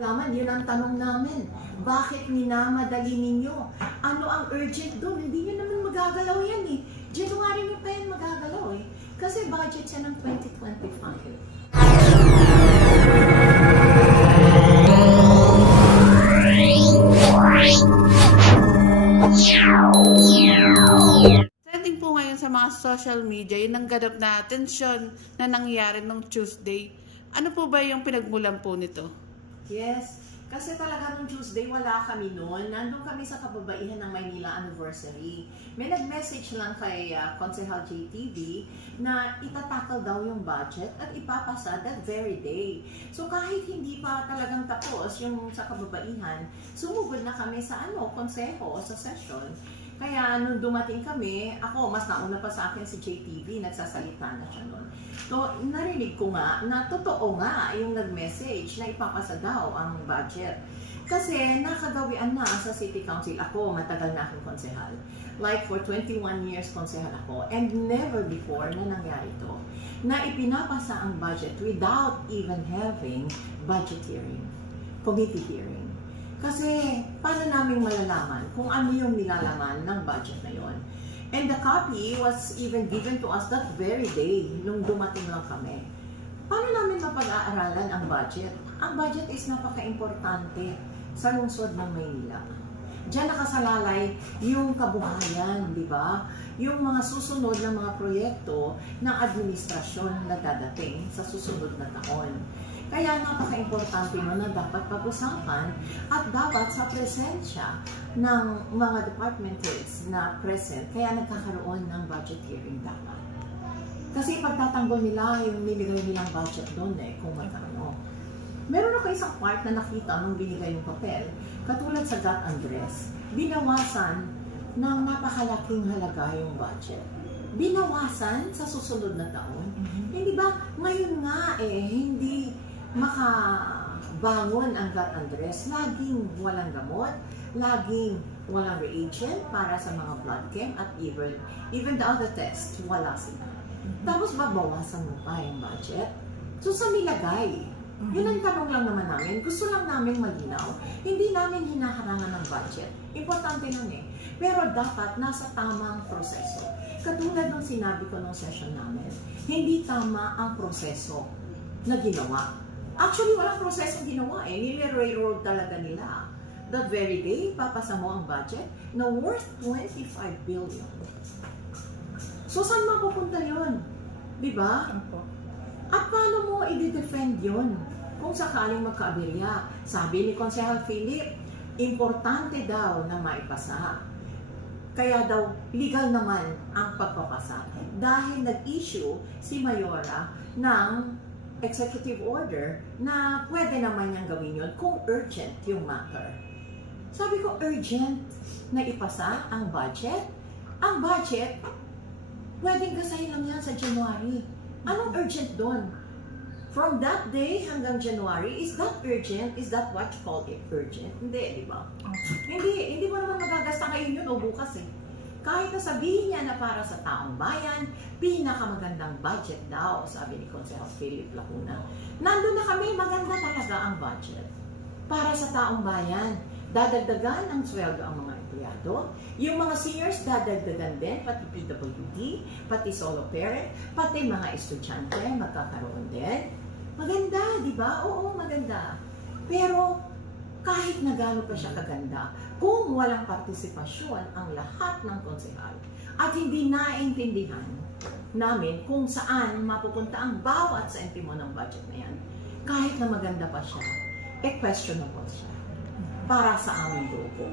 Laman, yun ang tanong namin. Bakit minamadali ninyo? Ano ang urgent doon? Hindi nyo naman magagalaw yan eh. January nyo pa yan magagalaw eh. Kasi budget siya ng 2025. Trending po ngayon sa mga social media, yun ang ganap na atensyon na nangyari nung Tuesday. Ano po ba yung pinagmulan po nito? Yes, kasi talaga nung Tuesday wala kami noon. Nandun kami sa kababaihan ng Maynila Anniversary. May nag-message lang kay Konsehal JTV na itatakal daw yung budget at ipapasa that very day. So kahit hindi pa talagang tapos yung sa kababaihan, sumugod na kami sa konseho o sa session. Kaya nung dumating kami, ako mas nauna pa sa akin si JTV, nagsasalita na siya noon. So narinig ko nga na totoo nga yung nag-message na ipapasa daw ang budget. Kasi nakagawian na sa City Council. Ako, matagal na akong konsehal. Like for 21 years konsehal ako. And never before na nangyari ito. Na ipinapasa ang budget without even having budget hearing, committee hearing. Kasi, paano namin malalaman kung ano yung nilalaman ng budget na yon? And the copy was even given to us that very day, nung dumating lang kami. Paano namin mapag-aaralan ang budget? Ang budget is napaka-importante sa lungsod ng Maynila. Diyan nakasalalay yung kabuhayan, di ba? Yung mga susunod na mga proyekto ng administrasyon na dadating sa susunod na taon. Kaya napaka-importante mo na dapat pag-usapan at dapat sa presensya ng mga department heads na present, kaya nagkakaroon ng budget hearing dapat. Kasi pagtatanggol nila yung nilagay nilang budget doon kung magkano. Meron ako isang part na nakita nung binigay yung papel, katulad sa GAT Andres, binawasan ng napakalaking halaga yung budget. Binawasan sa susunod na taon. Hindi ba? Ngayon nga hindi makabangon ang GAT Andres, laging walang gamot, laging walang reagent para sa mga blood chem at even the other tests, wala sila. Tapos babawasan mo pa yung budget. So sa nilagay, yun ang tanong lang naman namin. Gusto lang namin malinaw. Hindi namin hinaharangan ng budget. Importante lang Pero dapat nasa tamang proseso. Katulad ng sinabi ko nung session namin, hindi tama ang proseso na ginawa. Actually, walang prosesong ginawa Nile-railroad talaga nila. That very day, papasa mo ang budget na worth 25 billion. So, saan mapupunta yun? Diba? At paano mo i-defend yun? Kung sakaling magkaaberya. Sabi ni Konsehal Philip, importante daw na maipasa. Kaya daw, legal naman ang pagpapasa. Dahil nag-issue si Mayora ng executive order na pwede naman niyang gawin yun kung urgent yung matter. Sabi ko, urgent na ipasa ang budget? Ang budget, pwedeng gasahin lang yan sa January. Anong urgent doon? From that day hanggang January, is that urgent? Is that what you call it urgent? Hindi, di ba? Hindi mo naman magagasta ngayon yun o bukas Kahit na sabihin niya na para sa taong bayan, pinakamagandang budget daw, sabi ni Konsehal Philip Lacuna. Nandun na kami, maganda talaga ang budget. Para sa taong bayan, dadagdagan ang sweldo ang mga empleyado. Yung mga seniors, dadagdagan din, pati PWD, pati solo parent, pati mga estudyante, magkakaroon din. Maganda, di ba? Oo, maganda. Pero, kahit na gano'n pa siya kaganda, kung walang partisipasyon ang lahat ng konsehal at hindi naintindihan namin kung saan mapupunta ang bawat sentimo ng budget na yan, kahit na maganda pa siya, questionable siya para sa aming grupo.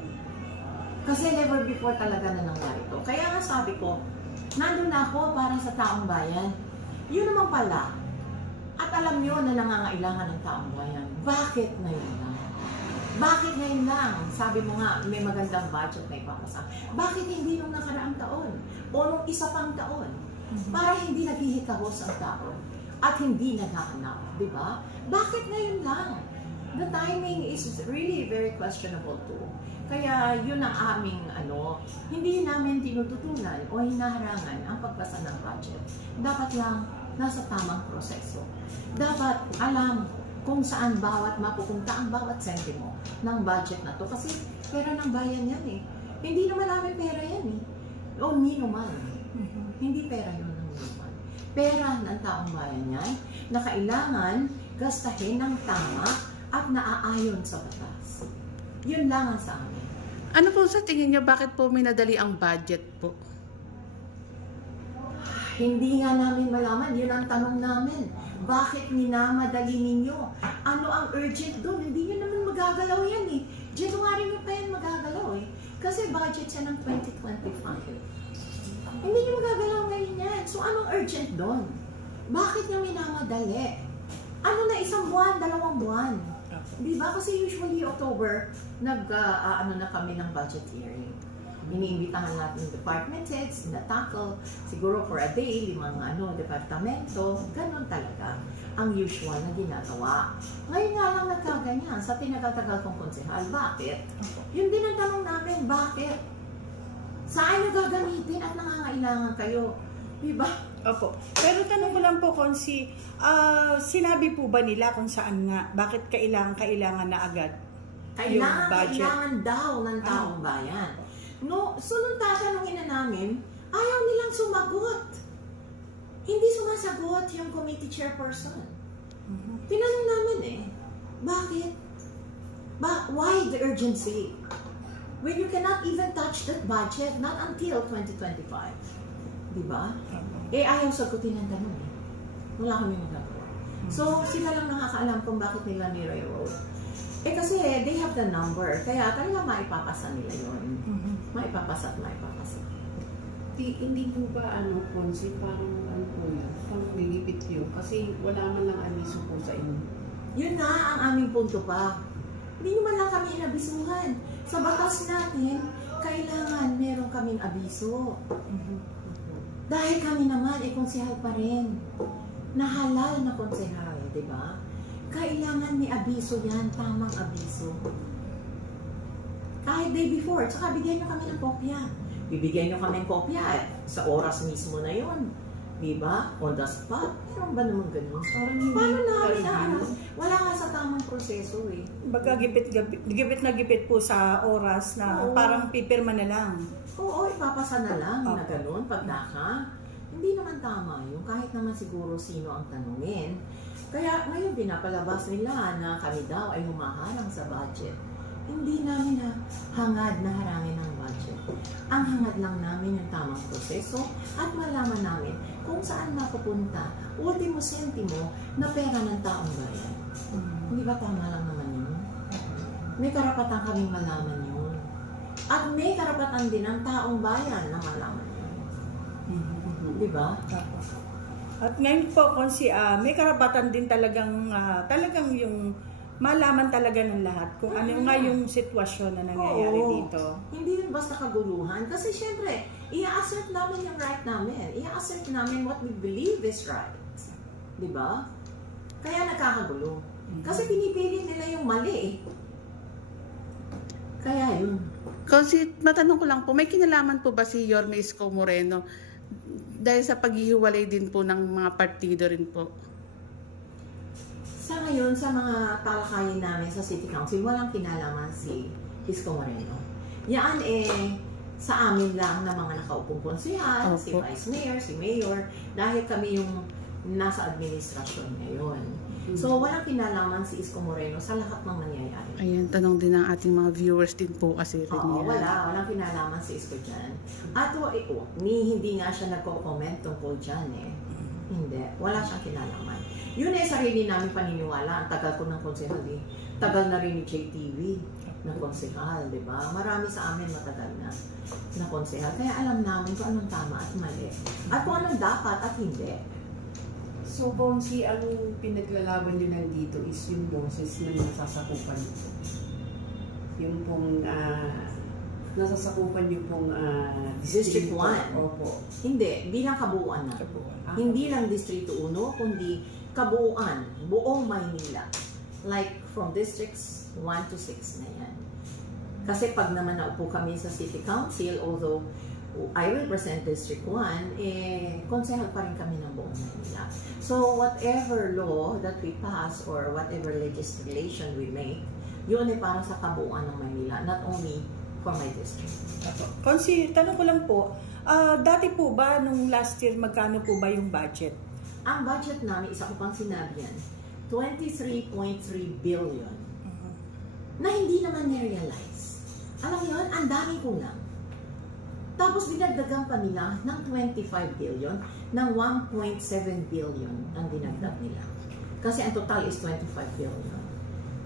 Kasi never before talaga na nangyari ito. Kaya nga sabi ko, nandun na ako para sa taong bayan. Yun naman pala. At alam nyo na nangangailangan ng taong bayan. Bakit ngayon lang? Bakit ngayon lang? Sabi mo nga, may magandang budget na ipapasa. Bakit hindi nung nakaraang taon? O nung isa pang taon? Para hindi naghihitahos ang tao at hindi naghahanap, di ba? Bakit ngayon lang? The timing is really very questionable too. Kaya yun ang aming hindi namin tinututunan o hinaharangan ang pagpasa ng budget. Dapat lang nasa tamang proseso. Dapat alam kung saan mapupunta ang bawat sentimo ng budget na to. Kasi pera ng bayan yan eh. Hindi naman namin pera yan eh. O minuman. Hindi pera yun ng minuman. Pera ng taong bayan yan na kailangan gastahin ng tama at naaayon sa batas. Yun lang ang sa amin. Ano po sa tingin niyo, bakit po minadali ang budget po? Hindi nga namin malaman. Yun ang tanong namin. Bakit minamadali ninyo? Ano ang urgent doon? Hindi nyo naman magagalaw yan eh. January nyo pa yan magagalaw eh. Kasi budget siya ng 2025. Hindi nyo magagalaw ngayon yan. So anong urgent doon? Bakit nyo minamadali? Ano na isang buwan, 2 buwan? Diba? Kasi usually October, ano na kami ng budget hearing. Iniimbitahan natin yung department heads, na-tackle, siguro for a day, 5 departamento, ganun talaga ang usual na ginagawa. Ngayon nga lang nagkaganyan sa tinagal-tagal kong konsehal. Bakit? Yun din ang tanong namin, bakit? Saan nyo gagamitin at nangangailangan kayo? Diba? Opo. Pero tanong ko lang po, Konsi, sinabi po ba nila kung saan nga, bakit kailangan na agad yung budget? Kailangan daw ng taong bayan. No, so nung tatanungin na namin, ayaw nilang sumagot. Hindi sumasagot yung committee chairperson. Tinanong namin eh, bakit? Why the urgency? When you cannot even touch that budget, not until 2025. Diba? Eh, ayaw sagutin ang tanong eh. Wala kami magagawa. So, sila lang nakakaalam kung bakit nila nire-roll. Eh kasi they have the number, kaya talaga maipapasa nila yun. Maipapasa at maipapasa. Hindi po ba Konsi, parang po yun, parang nilipit yun, kasi wala man lang abiso po sa inyo. Yun na ang aming punto pa. Hindi naman lang kami inabisuhan. Sa batas natin, kailangan meron kaming abiso. Dahil kami naman konsehal pa rin. Nahalal na konsehal, di ba? Kailangan may abiso yan, tamang abiso. Kahit day before, tsaka bigyan nyo kami ng kopya. Bibigyan nyo kami ng kopya sa oras mismo na yon, di ba? On the spot. Meron ba naman ganun? Paano namin na wala nga sa tamang proseso eh. Baga gipit po sa oras na parang pipirma na lang. Oo, ipapasa na lang na ganun, pagdaka. Hindi naman tama yun, kahit naman siguro sino ang tanungin. Kaya ngayon pinapalabas nila na kami daw ay humaharang sa budget. Hindi namin hangad na harangin ang budget. Ang hangad lang namin yung tamang proseso at malaman namin kung saan mapupunta ultimo sentimo na pera ng taong bayan. Hindi ba tama lang naman yun? May karapatan kaming malaman yun. At may karapatan din ang taong bayan na malaman yun. Di ba? At ngayon po, Konsi, may karapatan din talagang yung malaman talaga ng lahat kung ano nga yung sitwasyon na nangyayari dito. Hindi yun basta kaguluhan. Kasi syempre, i-assert namin yung right namin. I-assert namin what we believe is right. Diba? Kaya nagkakagulo. Kasi pinipili nila yung mali eh. Kaya yun. Kasi matanong ko lang po, may kinalaman po ba si Yorme Isko Moreno dahil sa paghihiwalay din po ng mga partido rin po? Sa ngayon, sa mga talakayin namin sa City Council, walang kinalaman si Isko Moreno. Yan sa amin lang na mga nakaupong konsehal, si Vice Mayor, si Mayor, dahil kami yung nasa administrasyon ngayon. So, walang kinalaman si Isko Moreno sa lahat ng nangyayari. Ayan, tanong din ng ating mga viewers din po kasi rin yan. Walang kinalaman si Isko dyan. At hindi nga siya nagko-comment tungkol dyan eh. Hindi, wala siyang kinalaman. Yun sarili namin paniniwala. Ang tagal ko ng konsehal eh. Tagal na rin ni JTV ng konsehal, di ba? Marami sa amin matagal na konsehal. Kaya alam namin kung anong tama at mali. At kung anong dapat at hindi. So, Konsi, ang pinaglalaban nyo nandito is yung boses na nasasakupan nyo. Yung pong nasasakupan nyo pong District 1. Opo. Hindi, bilang kabuuan na. Hindi lang Distrito 1, kundi kabuuan, buong Maynila. Like from districts 1 to 6 na yan. Kasi pag naman naupo kami sa City Council, although I represent District 1, konsehal pa rin kami ng buong Manila. So, whatever law that we pass or whatever legislation we make, yun ay para sa kabuuan ng Manila, not only for my district. Konsi, tanong ko lang po, dati po ba, nung last year, magkano po ba yung budget? Ang budget namin, isa ko pang sinabi yan, 23.3 billion na hindi naman ni-realize. Alam niyo yun, ang dami kulang. Tapos dinagdagan pa nila ng 25 billion, ng 1.7 billion ang dinagdag nila. Kasi ang total is 25 billion.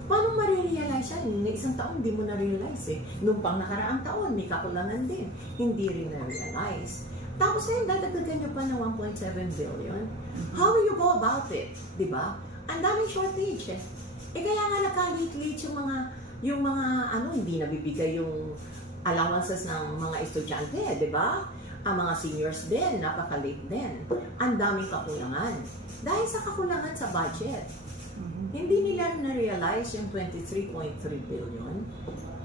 Paano marirealize yan? Isang taon, hindi mo na-realize eh. Nung pang nakaraang taon, may kakulangan din. Hindi rin na-realize. Tapos ngayon, dadagdagan nyo pa ng 1.7 billion. How will you go about it? Diba? Ang daming shortage eh. Kaya nga nakalit-late yung mga hindi nabibigay yung allowances ng mga estudyante, di ba? Ang mga seniors din, napaka-late din. Ang daming kakulangan. Dahil sa kakulangan sa budget. Hindi nila na-realize yung 23.3 billion.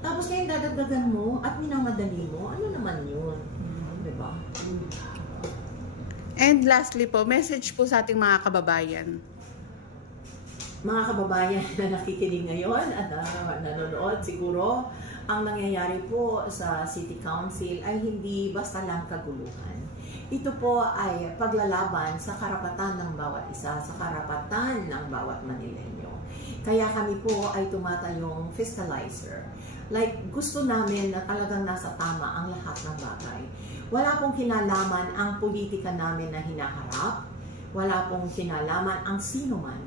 Tapos ngayon dadagdagan mo at minamadali mo, ano naman yun? Di ba? And lastly po, message po sa ating mga kababayan. Mga kababayan na nakikinig ngayon at nanonood, siguro, ang nangyayari po sa City Council ay hindi basta lang kaguluhan. Ito po ay paglalaban sa karapatan ng bawat isa, sa karapatan ng bawat Manileño. Kaya kami po ay tumatayong fiscalizer. Like, gusto namin na talagang nasa tama ang lahat ng bagay. Wala pong kinalaman ang politika namin na hinaharap. Wala pong kinalaman ang sino man.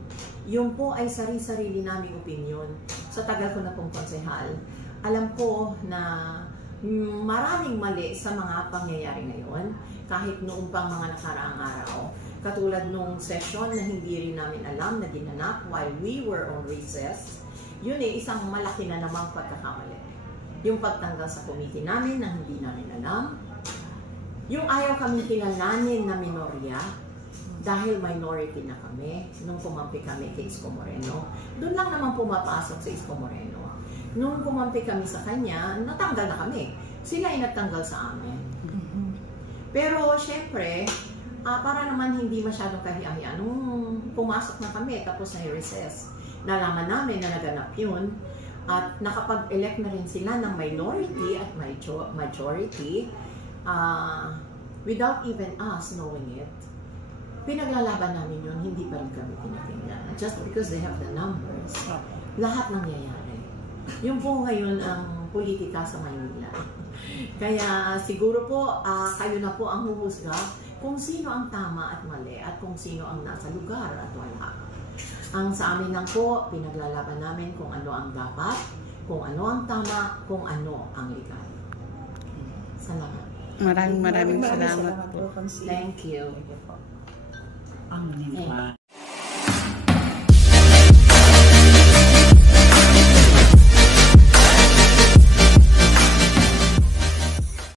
Yung po ay sarili-sarili naming opinion. Sa tagal ko na pong konsehal, alam ko na maraming mali sa mga pangyayari ngayon, kahit noong pang mga nakaraang araw. Katulad nung session na hindi rin namin alam na ginanap while we were on recess, yun isang malaki na namang pagkakamali. Yung pagtanggal sa committee namin na hindi namin alam, yung ayaw kami kilalanin na minorya, dahil minority na kami, nung kumampi kami kay Isko Moreno, doon lang naman pumapasok sa Isko Moreno. Nung kumampi kami sa kanya, natanggal na kami. Sila ay nagtanggal sa amin. Pero, syempre, para naman hindi masyadong kahiya-hiya, nung pumasok na kami, tapos na recess, nalaman namin na naganap yun, at nakapag-elect na rin sila ng minority at majority, without even us knowing it. Pinaglalaban namin yun, hindi pa rin kami tinatingnan. Just because they have the numbers, lahat nangyayari. Yung po ngayon ang politika sa Maynila. Kaya siguro po, kayo na po ang huhusga kung sino ang tama at mali at kung sino ang nasa lugar at wala. Ang sa amin lang po, pinaglalaban namin kung ano ang dapat, kung ano ang tama, kung ano ang legal. Salamat. Maraming salamat po. Konsi. Thank you. Ang